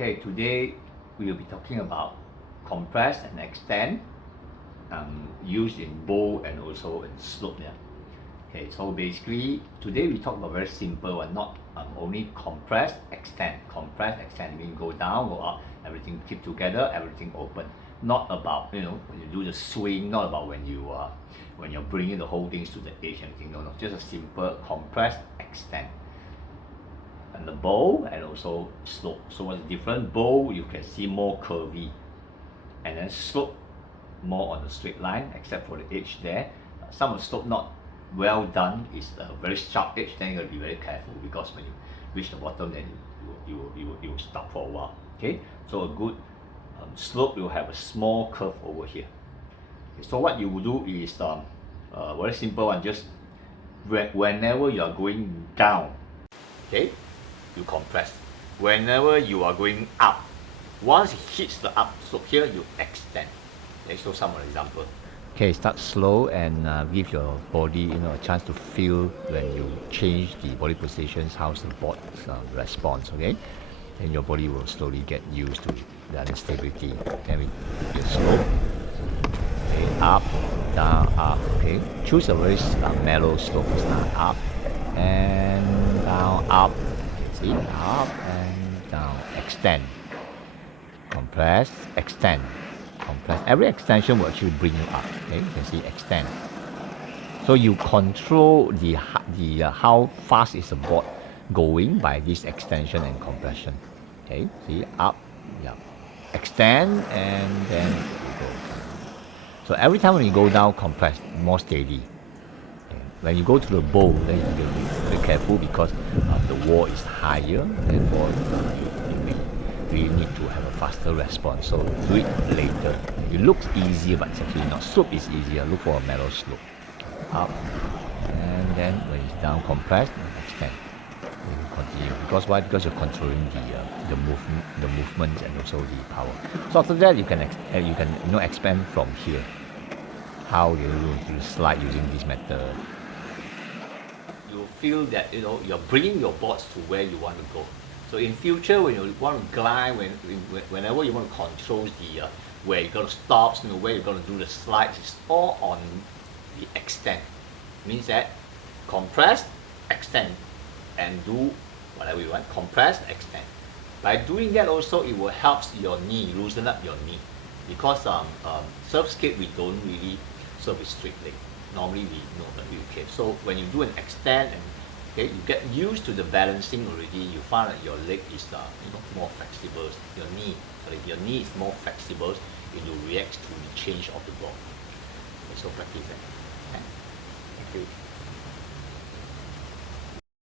Okay, today we will be talking about compress and extend used in bowl and also in slope. Yeah. Okay, so basically today we talk about very simple one, not only compress, extend. Compress, extend means go down, go up, everything keep together, everything open. Not about when you do the swing, not about when you're bringing the whole things to the edge and everything. No, just a simple compress, extend. And the bowl and also slope. So what's the difference? Bowl you can see more curvy, and then slope more on the straight line, except for the edge there. Some of the slope not well done, is a very sharp edge. Then you gotta be very careful, because when you reach the bottom, then you will stop for a while. Okay, so a good slope will have a small curve over here. Okay, so what you will do is very simple one. Just whenever you are going down, okay, you compress. Whenever you are going up, once it hits the up slope here, you extend. Okay, so some example. Okay, start slow and give your body a chance to feel when you change the body positions, how's the board response. Okay, and your body will slowly get used to the stability. Then we get slow. Okay, up, down, up. Okay, choose a very mellow slope. Start up and down, up. See, up and down. Extend. Compress, extend. Compress. Every extension will actually bring you up. Okay, you can see extend. So you control the how fast is the board going by this extension and compression. Okay, see, up, yeah, extend, and then you go down. So every time when you go down, compress, more steady. Okay. When you go to the bowl, then you have to be very careful, because the wall is higher. Therefore, you need to have a faster response. So do it later. It looks easier, but it's actually not. Slope is easier. Look for a mellow slope. Up, and then when it's down, compress and extend. Continue. Because why? Because you're controlling the movement and also the power. So after that, you can expand from here. How you do slide using this method. You feel that you're bringing your boards to where you want to go. So in future, when you want to glide, whenever you want to control the where you're going to stop, where you're going to do the slides, it's all on the extend. Means that compress, extend, and do whatever you want. Compress, extend. By doing that also, it will help your knee, loosen up your knee. Because Surfskate, we don't really surf with straight leg. Normally we know that we okay. So when you do an extend, and okay, you get used to the balancing already. You find that your leg is more flexible. Your knee is more flexible. It will react to the change of the ball. Okay, so practice that. Okay. Thank you.